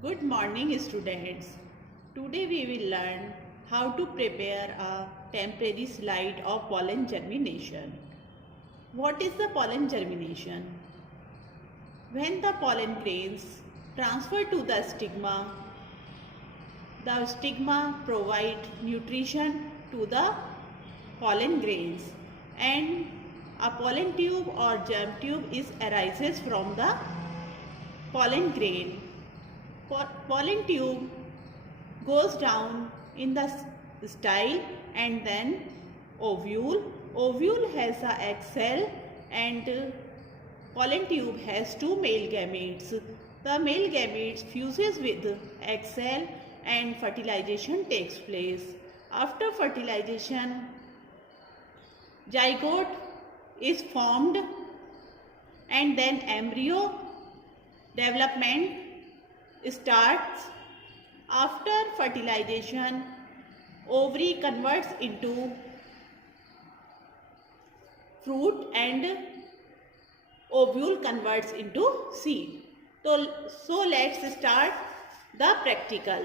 Good morning, students. Today we will learn how to prepare a temporary slide of pollen germination. What is the pollen germination? When the pollen grains transfer to the stigma provides nutrition to the pollen grains, and a pollen tube or germ tube arises from the pollen grain. Pollen tube goes down in the style and then ovule. Ovule has a egg cell and pollen tube has two male gametes. The male gametes fuses with egg cell and fertilization takes place. After fertilization, zygote is formed and then embryo development starts. After fertilization, ovary converts into fruit and ovule converts into seed. So let's start the practical.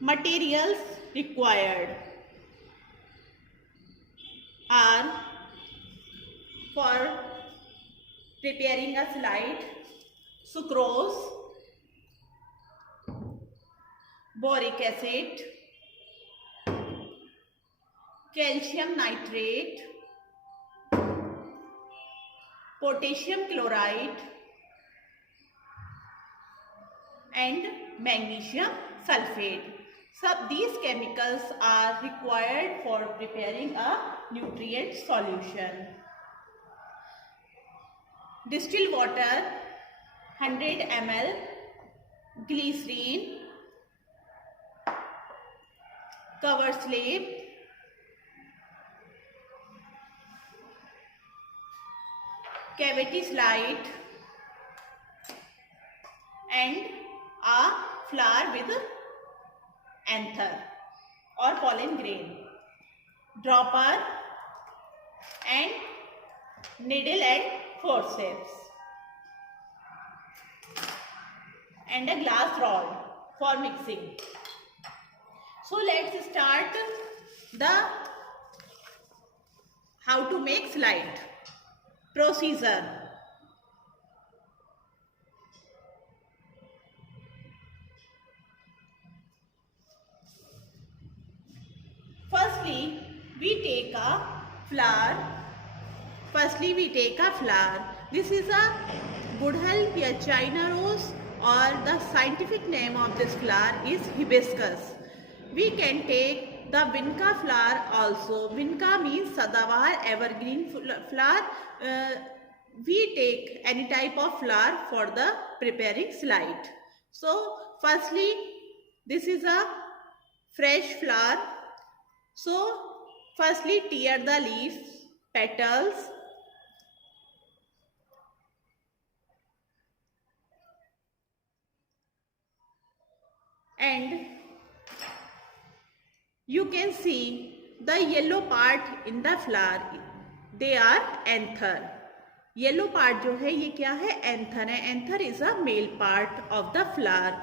Materials required are for preparing a slide: sucrose, boric acid, calcium nitrate, potassium chloride and magnesium sulfate. These chemicals are required for preparing a nutrient solution. Distilled water 100 ml, glycerine, cover slip, cavity slide and a flower with anther or pollen grain, dropper and needle and forceps and a glass rod for mixing. So let's start the how to make slide. Procedure. Firstly, we take a flower. This is a Gudhal or China rose, or the scientific name of this flower is hibiscus. We can take the vinca flower also. Vinca means Sadawar, evergreen flower. We take any type of flower for the preparing slide. So firstly, this is a fresh flower. So firstly, tear the leaves, petals, and you can see the yellow part in the flower. They are anther. Yellow part जो है ये क्या है? Anther है. Anther is a male part of the flower.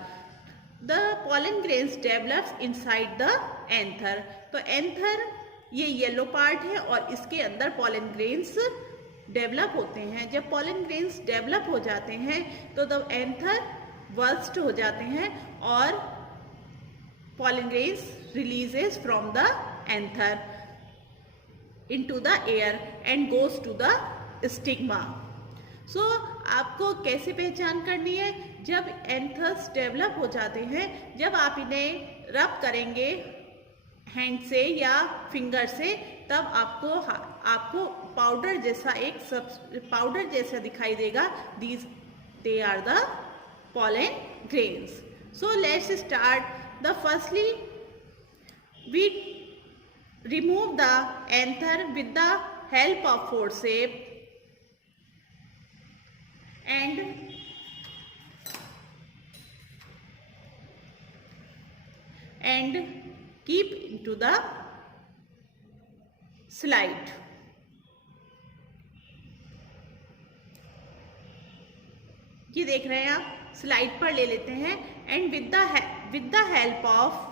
The pollen grains develops inside the anther. तो anther ये yellow part है और इसके अंदर pollen grains डेवलप होते हैं. जब pollen grains डेवलप हो जाते हैं तो the anther burst हो जाते हैं और pollen grains releases from the anther into the air and goes to the stigma. So आपको कैसे पहचान करनी है? जब एंथर्स डेवलप हो जाते हैं, जब आप इन्हें रब करेंगे हैंड से या फिंगर से, तब आपको पाउडर जैसा दिखाई देगा. They are the pollen grains. So let's start. Firstly, we remove the anther with the help of forceps and keep into the slide. ये देख रहे हैं आप, स्लाइड पर ले लेते हैं and with the help of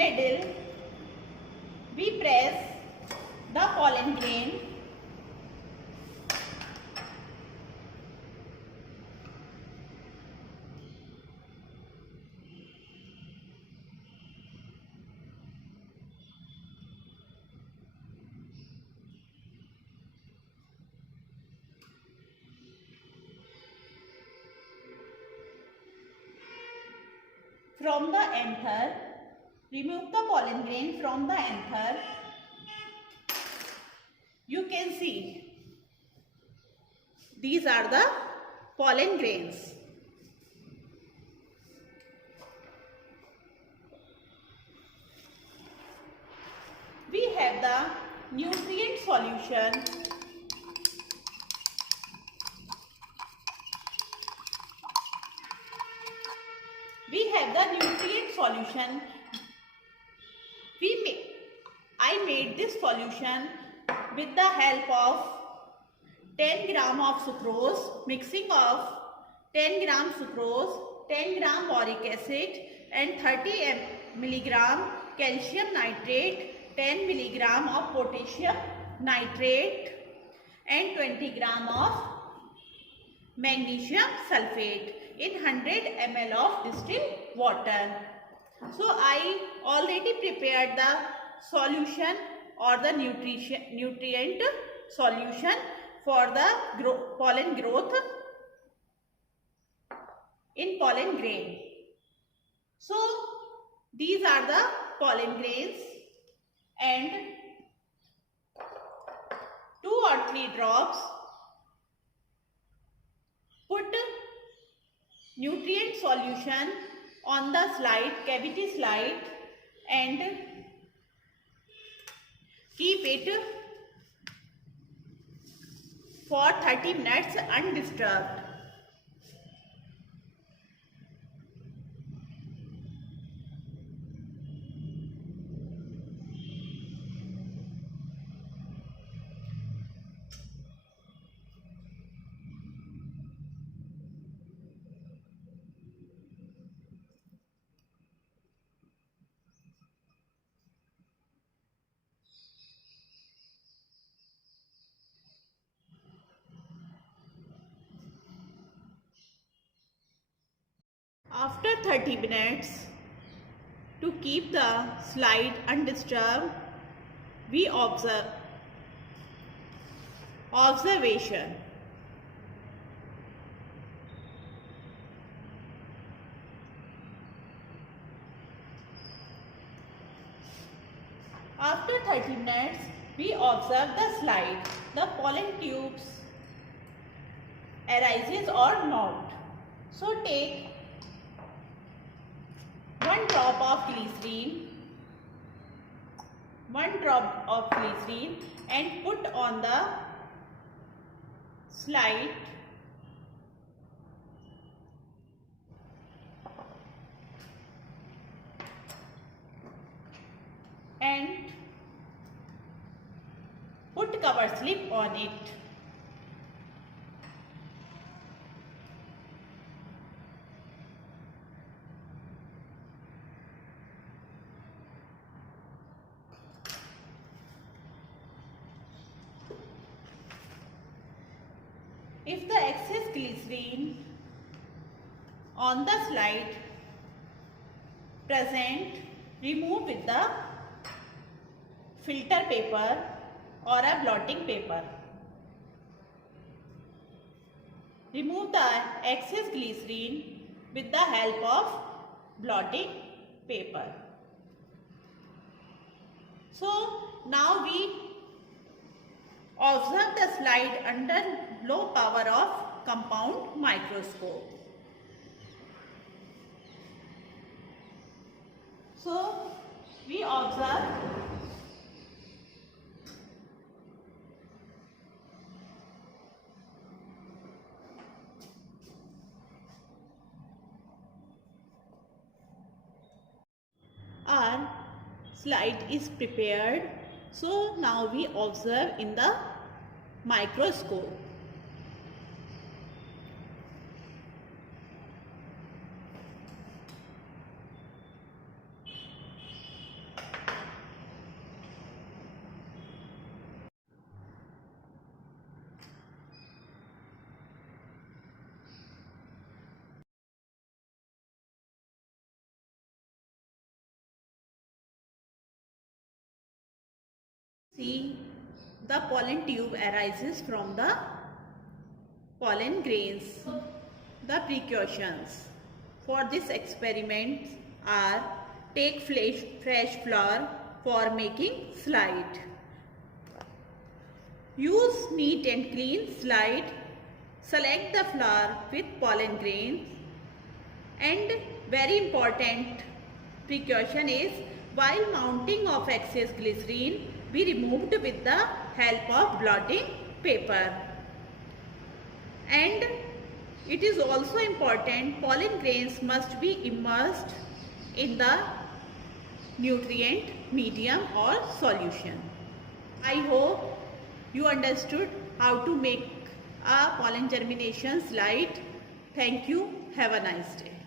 needle we press the pollen grain from the anther. Remove the pollen grain from the anther. You can see these are the pollen grains. We have the nutrient solution. I made this solution with the help of 10 gram of sucrose, mixing of 10 gram sucrose, 10 gram boric acid and 30 milligram calcium nitrate, 10 milligram of potassium nitrate and 20 gram of magnesium sulfate in 100 ml of distilled water. So I already prepared the solution or the nutrient solution for the pollen growth in pollen grain. So these are the pollen grains and 2 or 3 drops. Put nutrient solution on the slide, cavity slide, and keep it for 30 minutes undisturbed. After 30 minutes, to keep the slide undisturbed, we observation. After 30 minutes, we observe the slide. The pollen tubes arises or not. So take 1 drop of glycerine and put on the slide and put cover slip on it. If the excess glycerine on the slide present, remove with the filter paper or a blotting paper. Remove the excess glycerine with the help of blotting paper. So now we observe the slide under low power of compound microscope. So we observe our slide is prepared. So now we observe in the microscope. See, the pollen tube arises from the pollen grains. The precautions for this experiment are: take fresh flour for making slide. Use neat and clean slide. Select the flour with pollen grains. And very important precaution is, while mounting of excess glycerine be removed with the help of blotting paper. And it is also important, pollen grains must be immersed in the nutrient medium or solution. I hope you understood how to make a pollen germination slide. Thank you. Have a nice day.